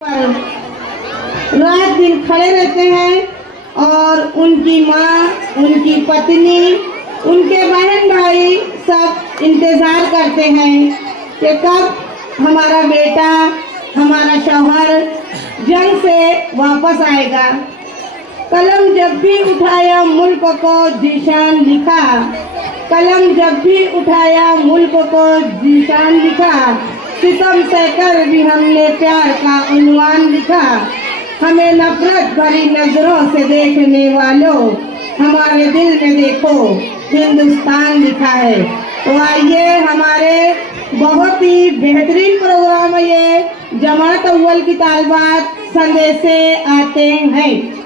पर रात दिन खड़े रहते हैं और उनकी माँ, उनकी पत्नी, उनके बहन भाई सब इंतज़ार करते हैं कि कब हमारा बेटा, हमारा शौहर जंग से वापस आएगा। कलम जब भी उठाया मुल्क को जीशान लिखा, कलम जब भी उठाया मुल्क को जीशान लिखा, सितम सहकर भी हमने प्यार का उन्वान लिखा। हमें नफरत भरी नजरों से देखने वालों, हमारे दिल में देखो हिंदुस्तान लिखा है। तो आइए, हमारे बहुत ही बेहतरीन प्रोग्राम है ये, जमात अव्वल की तालिबात संदेशे आते हैं।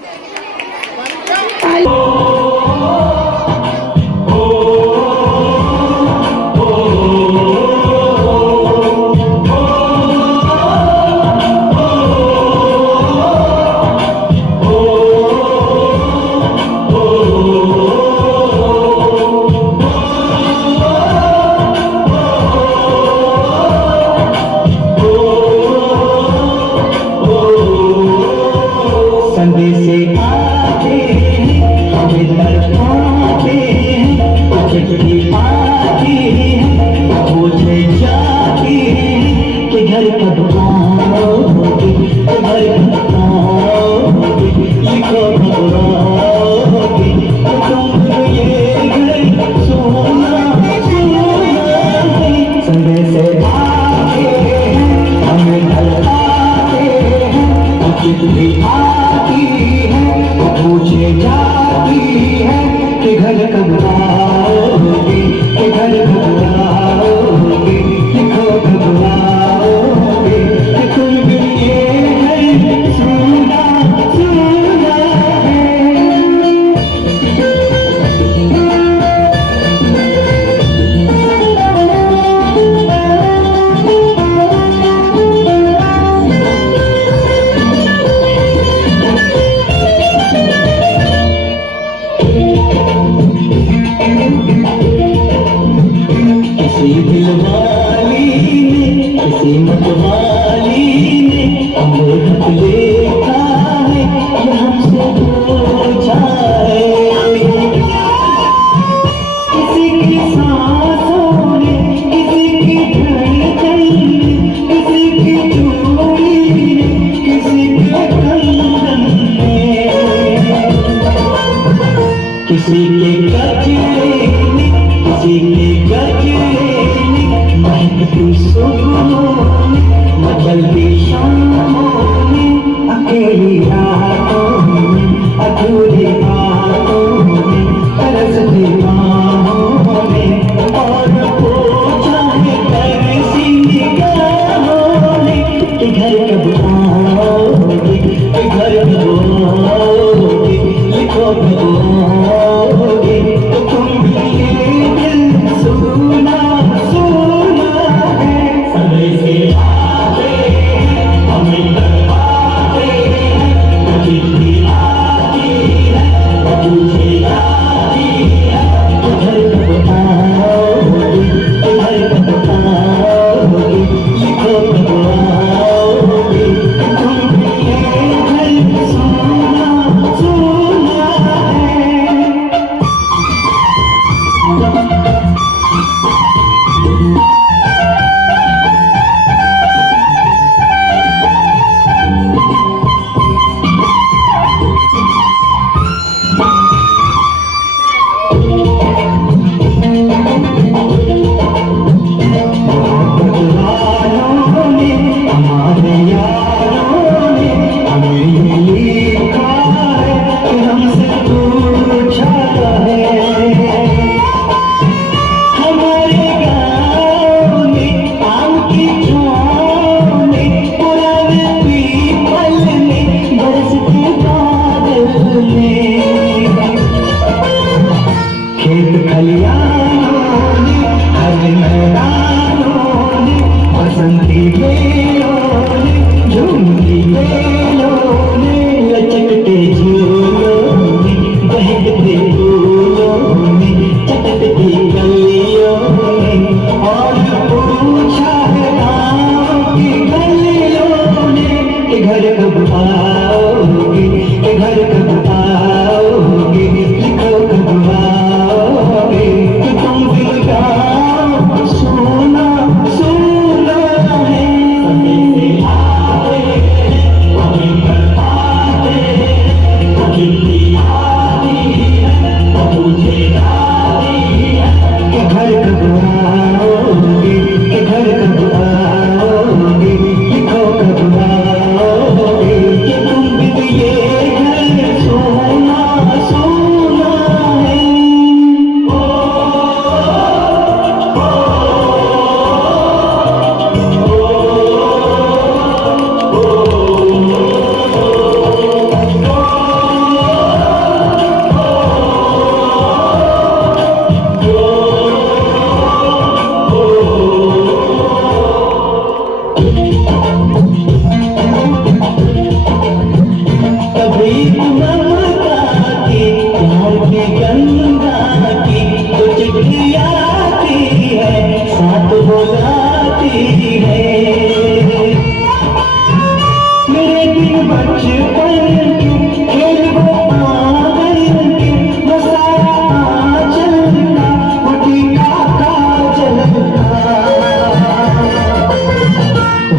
दिन बचपन के खेल वो आंगन के वो सारा आंचल का वो टीका काजल का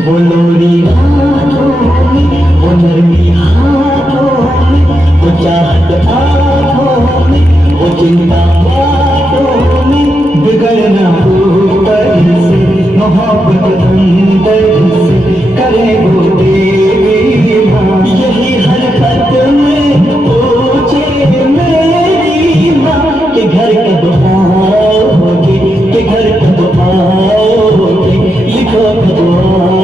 वो लोरी रातों में वो नरमी हाथों में वो चाहत आँखों में वो चिंता बातों में बिगड़ना ऊपर से मोहब्बत अंदर से करे वो देवी माँ यही हरकत में पूछे मेरी माँ के घर कब आओगे के घर कब आओगे लिखो कब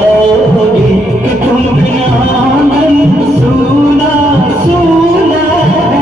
आओगे कि तुम बिना आंगन सूना सूना है।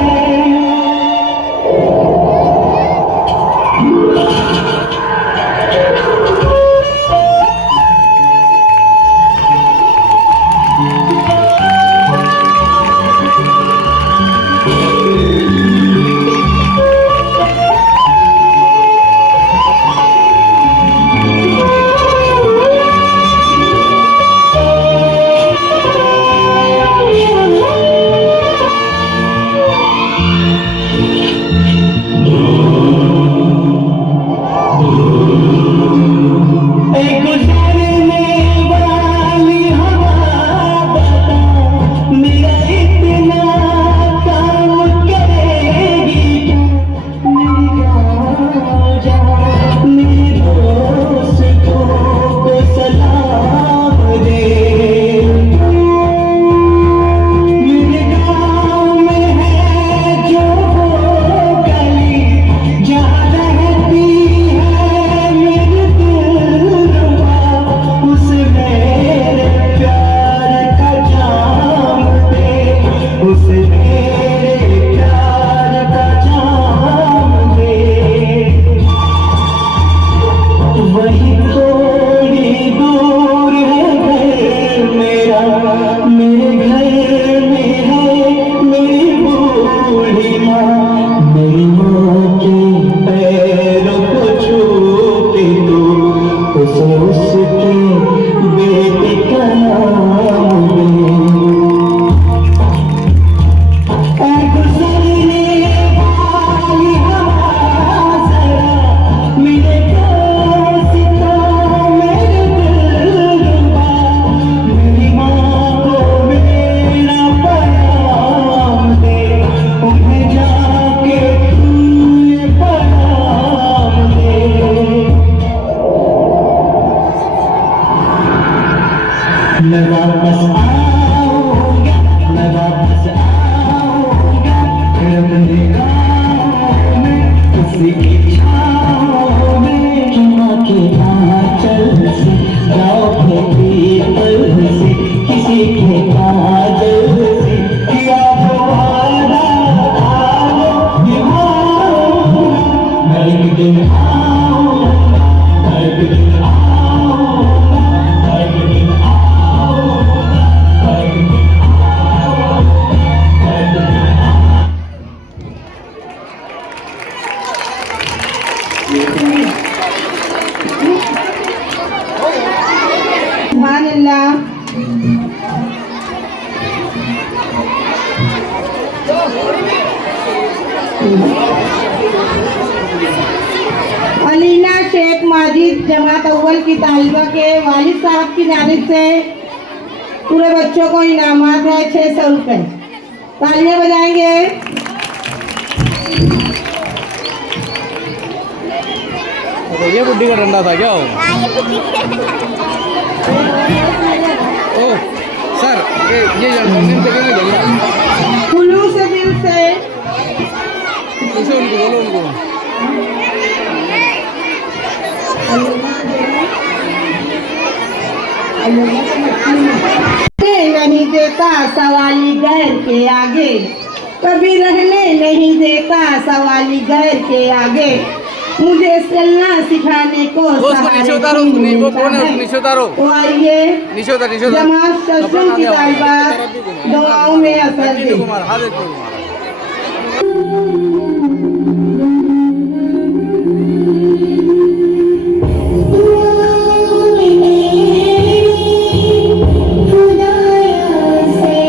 मैं वापस आऊंगा मैं वापस आऊंगा फिर अपने गाँव में किसी की छाँव में चुमा के आंचल से गाँव के पीपल से किसी के काजल से किया वो वादा आओ निभाऊंगा मैं एक दिन आऊंगा मैं एक दिन आऊंगा मैं एक दिन सुभान अल्लाह। अलीना शेख माजिद जमात अव्वल की तालिबा के वालिद साहब की जानिब से पूरे बच्चों को इनामात है 600 रुपये। तालियां बजाएंगे। ये बुड्ढी का डंडा था क्या? ओ सर ये खुलूस से दिल से उनको बोलो उनको नहीं देता सवाली गैर के आगे, कभी रहने नहीं देता सवाली गैर के आगे, मुझे चलना सिखाने को नीचे उतारो, वो कौन है? नीचे उतारो। तो आइए जमात शशुन की तालिबात दुआओं में असर दे। खुदाया से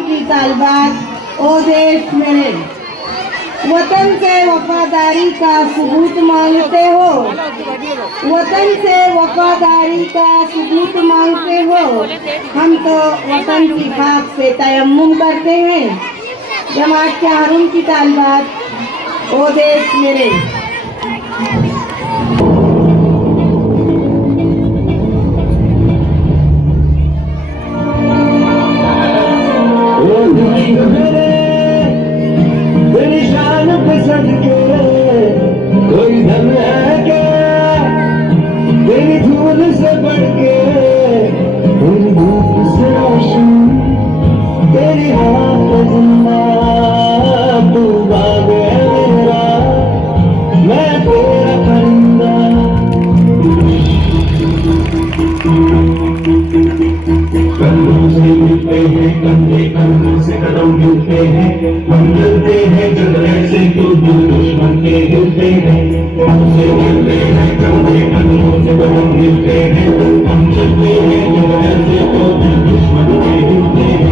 की तालबात, ओ देश मेरे। वतन से वफादारी का सबूत मांगते हो, वतन से वफादारी का सबूत मांगते हो। हम तो वतन की खाक से तयम्मुम करते हैं। जमात चाहरुम की तालबात, ओ देश मेरे। तेरी शान पे सदके कोई धन है क्या, तेरी धूल से बढ़ के, तेरी धूप से रोशन, तेरी हवा पे जिंदा, तू बाग है मेरा, मैं तेरा परिंदा। कंधों से मिलते हैं कंधे, कंधों से कदम मिलते हैं, हम मिलते हैं जगह से तो दिल दुश्मन के हिलते हैं। हमसे मिलते हैं कंधे, कंधों से कदम मिलते हैं, हम चलते हैं जगह से तो दिल दुश्मन के हिलते हैं।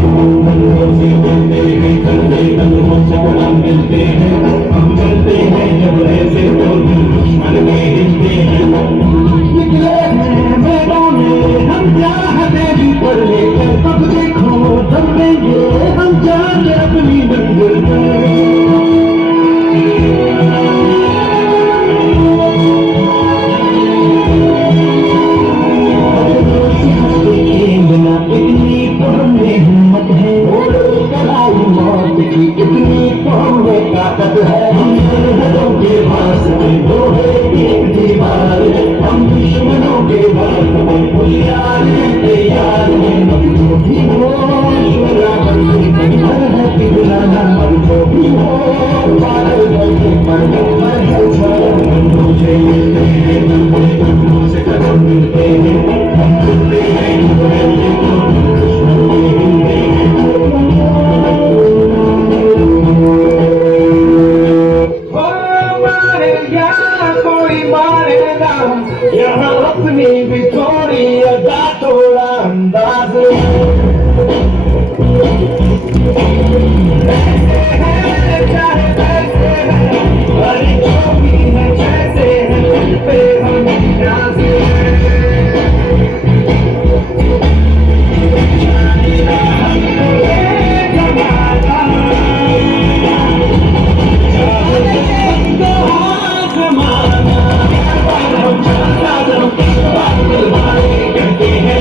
कंधों से मिलते हैं कंधे, कंधों से कदम मिलते हैं, हम चलते हैं जगह से तो दिल दुश्मन के हिलते हैं। निकले हैं मैदान में हम चाहते भी पर लेकर, अब देखो तब देंगे हम जाके अपनी मंजिल पर। इतनी तो हमें हिम्मत है, कलाई मौत की इतनी तो हमें ताकत है। हम सरहदों के वास्ते लोहे की एक दीवार, हम दुश्मनों के वास्ते होशियार हैं, तैयार हैं। जो भी हो बराबर है पिघलाना, मर जो भी हो पागल करके पर्वत पर है छाया। कंधों से मिलते हैं कंधे, कंधों से कदम मिलते हैं, हम चलते हैं दुश्मन के हिलते हैं। मारे या कोई मारेगा, यहाँ अपनी भी थोड़ी अदा थोड़ा अंदाज। चाहे वैसे है, अरे जो भी है जैसे है, दिल पे हम नाज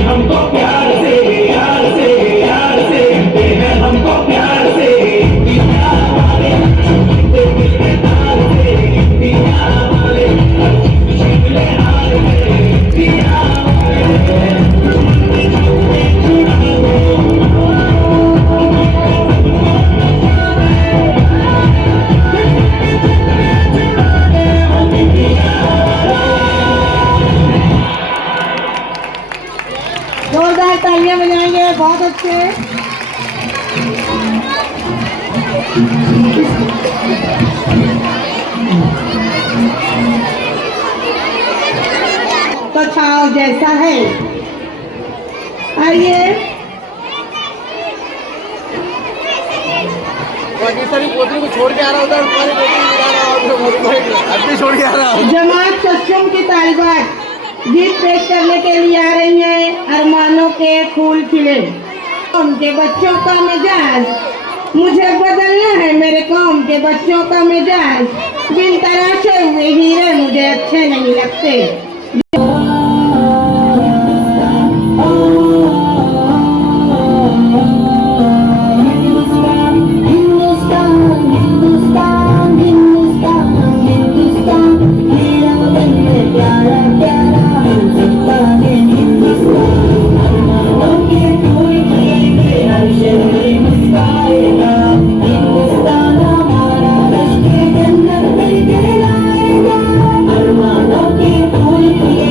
हमको प्यार से यार से यार से कहते हैं, हमको प्यार से प्यार वाले तार से, प्यार वाले शिकले हार में, प्यार जोरदार तालियां बजाएंगे, बहुत अच्छे। तो छाव जैसा है। आइए पाकिस्तानी पोतरी को छोड़ के आ रहा होता है, तुम्हारी बेटी गिरा रहा होता, अभी छोड़ के आ रहा हूँ। जमात चश्म की तालिबात गीत पेश करने के लिए आ रही हैं। अरमानों के फूल खिले, उनके बच्चों का मिजाज मुझे बदलना है, मेरे कौम के बच्चों का मिजाज। बिन तराशे हुए हीरे मुझे अच्छे नहीं लगते। अरमानों के फूल खिले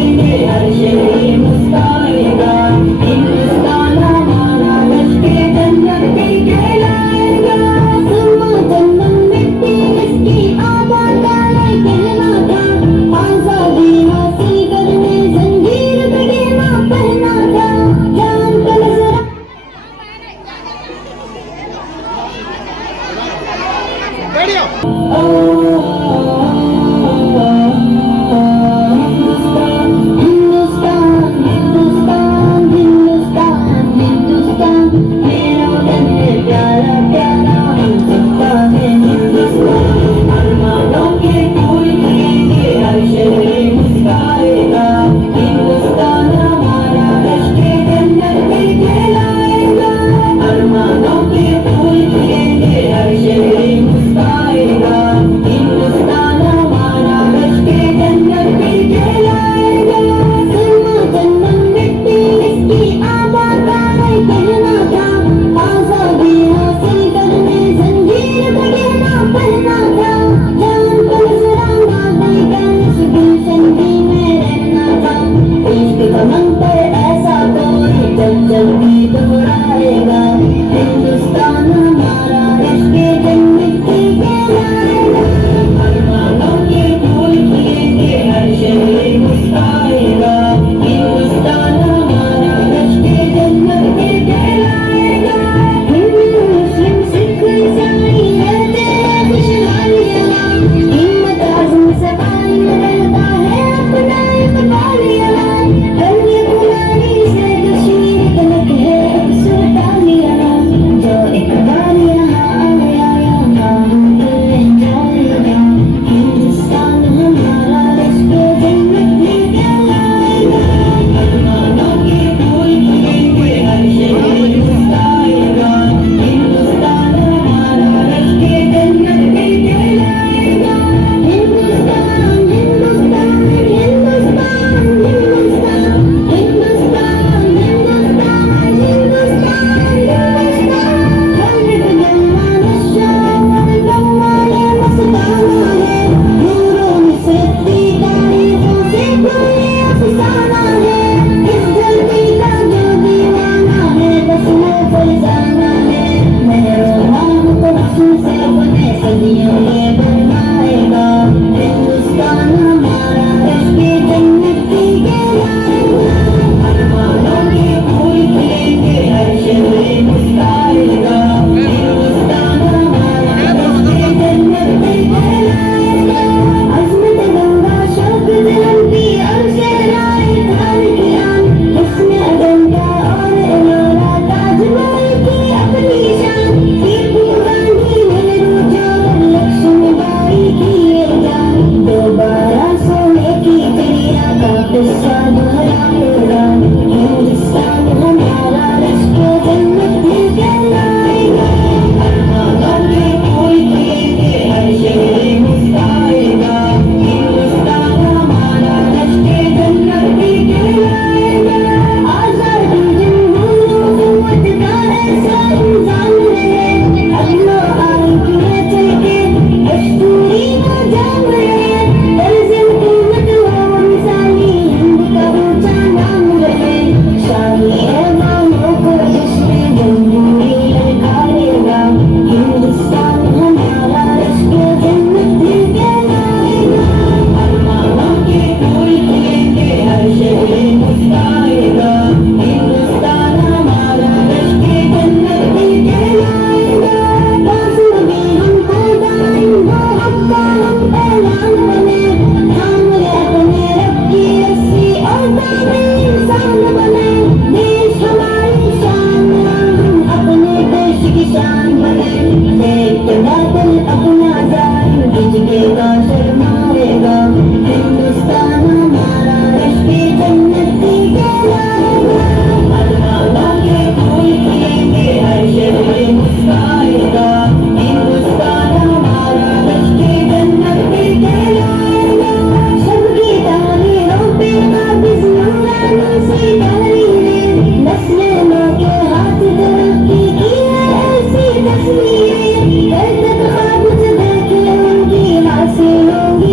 तस्वीरें, दर्द ख्वाब जब देखे उनकी आंखें होंगी।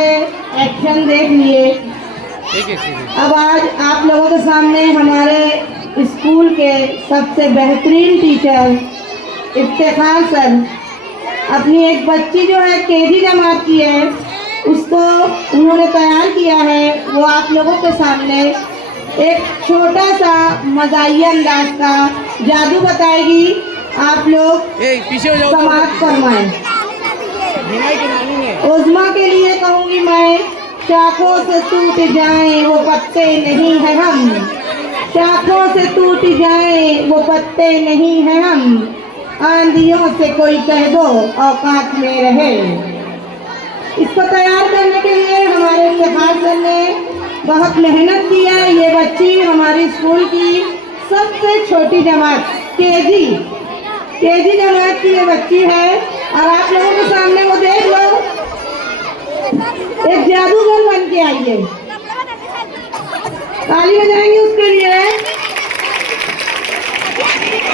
सारे एक्शन देख लिए। ठीक है। अब आज आप लोगों के सामने हमारे स्कूल के सबसे बेहतरीन टीचर इफ्तिखार सर अपनी एक बच्ची जो है केजी जमात की है, उसको उन्होंने तैयार किया है। वो आप लोगों के सामने एक छोटा सा मज़ाहिया अंदाज का जादू बताएगी। आप लोग पीछे हो जाओ। समाप्त फरमाएं। उज़्मा के लिए कहूँगी मैं, शाखों से टूट जाएं वो पत्ते नहीं है हम, शाखों से टूट जाएं वो पत्ते नहीं है हम, आंधियों से कोई कह दो औकात में रहे। इसको तैयार करने के लिए हमारे इफ्तिखार सर ने बहुत मेहनत की है। ये बच्ची हमारी स्कूल की सबसे छोटी जमात केजी जमात की ये बच्ची है और आप लोगों के सामने वो देख लो, एक जादूगर बन के आई है। ताली बजाएंगे उसके लिए।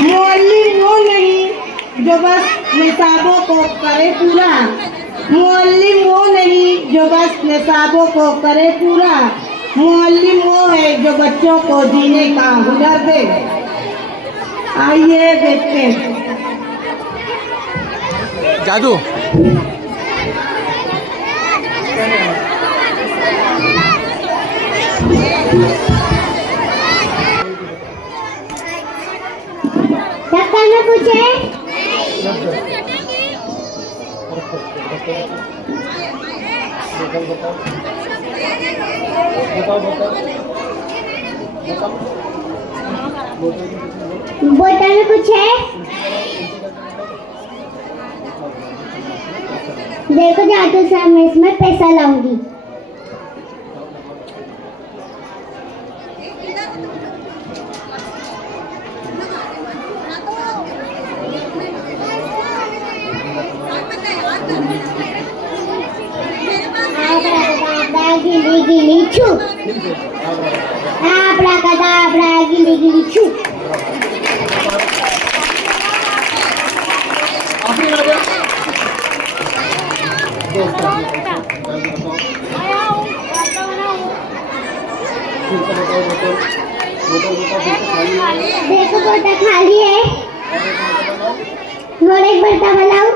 मुअल्लिम वो नहीं जो बस निसाबों को करे पूरा, मुअल्लिम वो नहीं जो बस निसाबों को करे पूरा, मुअल्लिम वो है जो बच्चों को जीने का हुनर दे। आइए देखते हैं जादू। ढक्कन में कुछ है? बोतल में कुछ है? देखो जादू से मैं इसमें पैसा लाऊंगी। गिली गिली छू, आब्राकादाब्रा गिली गिली छू। देखो बोतल खाली है, और एक बर्ता बनाओ।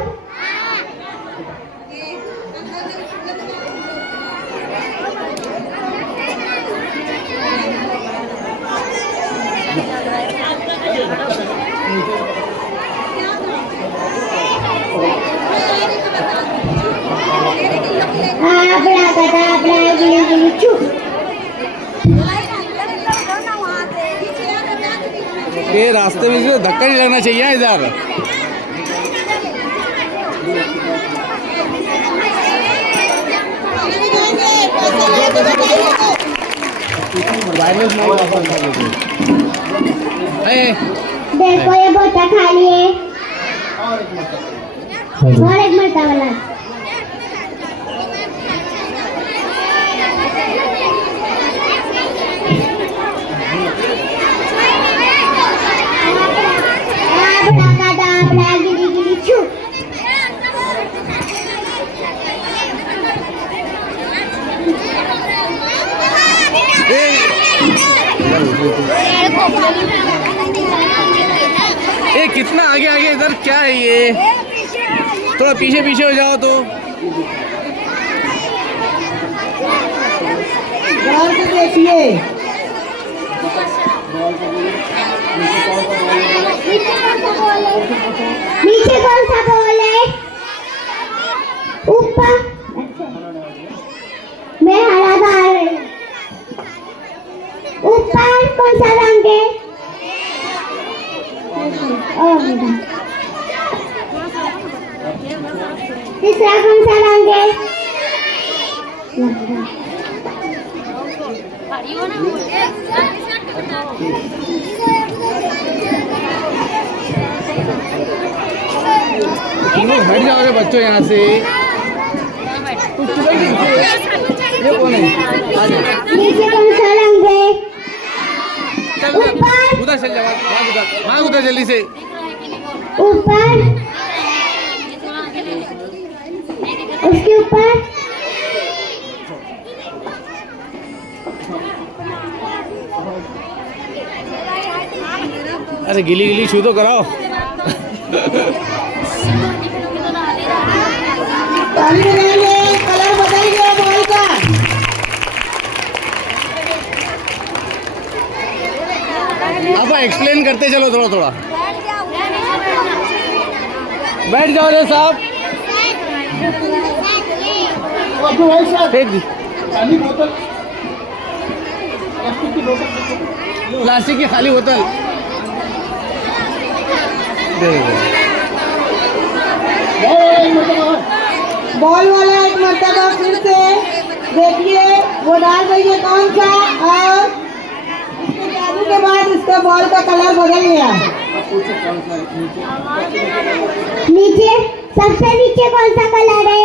आब्राकादाब्रा गिली गिली छू। ये रास्ते में जो धक्का नहीं लगना चाहिए इधर। देखो ये बोतल खाली है, और एक मरता वाला। आब्राकादाब्रा गिली गिली छू। ये कितना आगे आगे इधर क्या है ये? थोड़ा पीछे पीछे हो जाओ तो। गौर से देखिए। नीचे कौन सा बॉल है? ऊपर मैं हरा धार। ऊपर कौन सा रंग है? तीसरा कौन सा रंग है? हट जाओगे बच्चों यहाँ से। ये कौन है? नीचे कौन सा रंग है? ऊपर उधर चल जाओ, वहाँ उधर जल्दी से। ऊपर उसके ऊपर अरे गिली गिली छू तो कराओ। ताली बजाइए, कलर बताइए बॉल का। आप एक्सप्लेन करते चलो थोड़ा थोड़ा। बैठ जाओ रे साहब। फेंक दी प्लास्टिक की खाली बोतल दे दे। बॉल वाला एक मरतबा फिर से देखिए, वो डाल रही है कौन सा, और इसके जादू के बाद इसका बॉल का कलर बदल गया। नीचे सबसे नीचे कौन सा कलर है?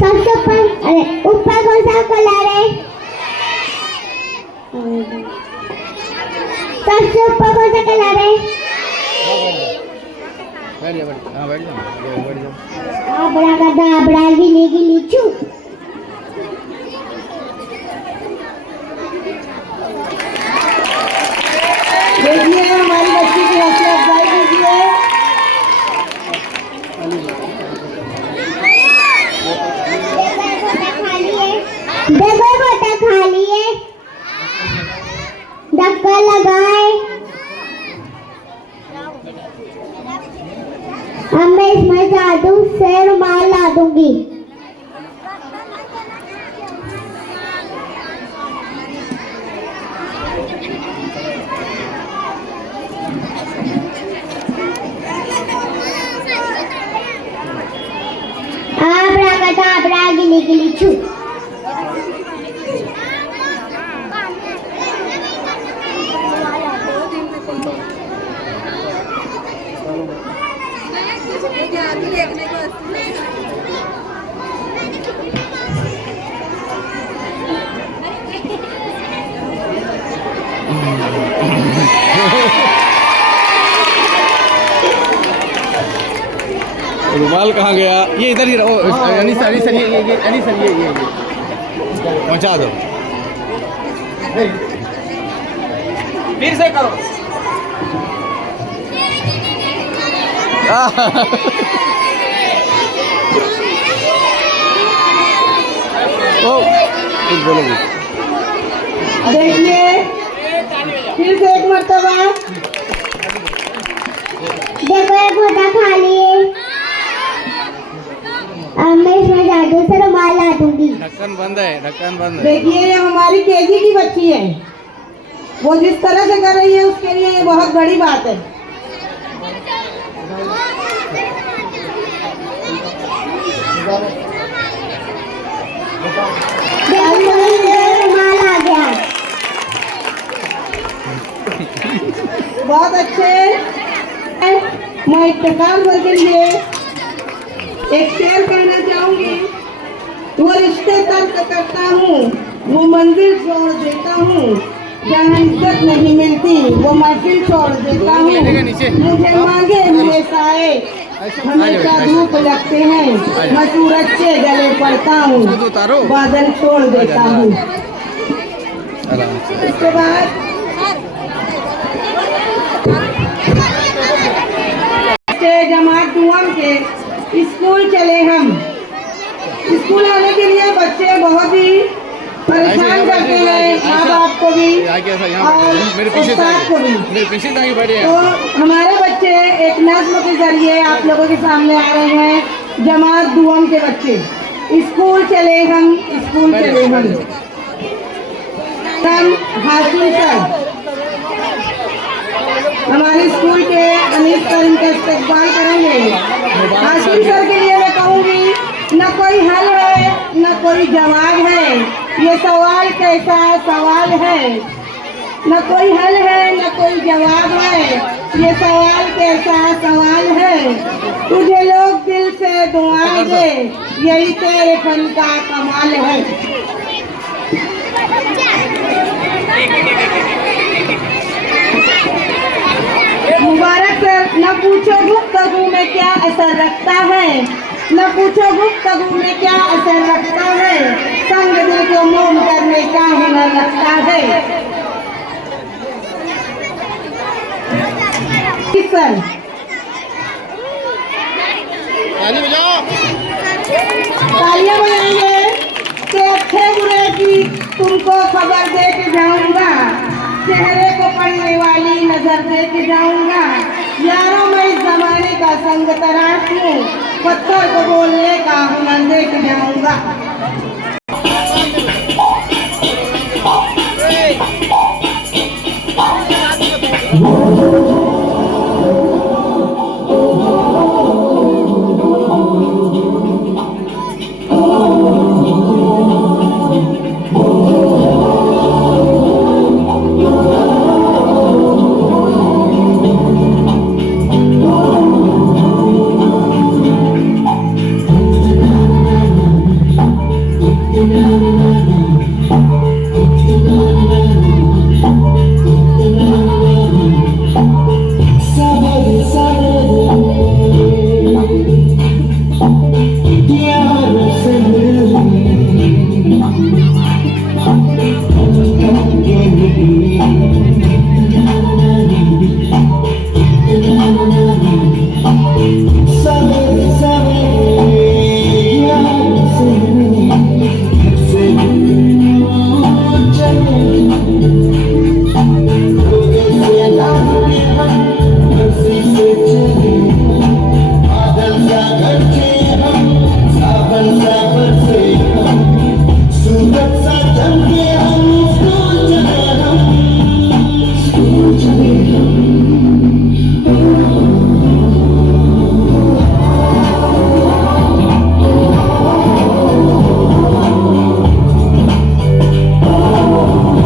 सबसे ऊपर, अरे ऊपर कौन सा कलर है? सबसे ऊपर कौन सा कलर है? बैठ जा हाँ बैठ जाओ। आबड़ा गदा आबड़ा गिली गिली छू। देखिए हमारी बच्ची की हौसला अफजाई कीजिए। देखो बोतल खाली है, धक्का लगाए। अब मैं इसमें जादू से रुमाल ला दूंगी। आबड़ा गिली गिली छू। रुमाल कहाँ गया? ये इधर ही रहो। अनीस सर ये अनीस सर ये पहुँचा दो। फिर से करो। ओ कुछ बोलोगे? देखिए फिर से एक मरतबा। देखो ये बोतल खाली है। अब मैं इसमें जादू से रुमाल ला दूंगी। ढक्कन बंद है, ढक्कन बंद है। देखिए ये हमारी केजी की बच्ची है, वो जिस तरह से कर रही है उसके लिए ये बहुत बड़ी बात है। रुमाल आ गया। बहुत अच्छे। मैं इत्तेफाक भर के लिए एक शेर कहना चाहूंगी। वो रिश्ते तर्क करता हूँ, वो मंजिल छोड़ देता हूँ, जहाँ इज्जत नहीं मिलती वो महफिल छोड़ देता हूँ। मुझे मांगे हुए साए हमेशा धूप लगते हैं, मैं सूरज के गले पड़ता हूँ, बादल छोड़ देता हूँ। इसके बाद जमात दुआम के स्कूल चले हम। स्कूल आने के लिए बच्चे बहुत ही परेशान करते हैं, माँ बाप को भी और उस्ताद को भी। तो हमारे बच्चे एक नज़्म के जरिए आप लोगों के सामने आ रहे हैं। जमात दुआम के बच्चे स्कूल चले हम, स्कूल चले हम। हासिल सर हमारे स्कूल के अनीस सर इनका इस्तेकबाल करेंगे। हासिल सर के लिए मैं कहूँगी, न कोई हल है न कोई जवाब है, ये सवाल कैसा सवाल है। न कोई हल है न कोई जवाब है, ये सवाल कैसा सवाल है। तुझे लोग दिल से दुआएं दे, यही तेरे फन का कमाल है। मुबारक सर, न पूछो गुफ्तगू में क्या असर रखता है, न पूछो गुफ्तगू में क्या असर रखता है, संग दिल को मोम कर लगता है। किशन ताली बजाओ। तालियां बजाएंगे कि अच्छे बुरे की तुमको खबर दे के जाऊंगा, चेहरे को पड़ने वाली नजर दे के जाऊंगा। यारों मैं इस जमाने का संग तराश हूँ, पत्थर को बोलने का हुनर दे के जाऊंगा।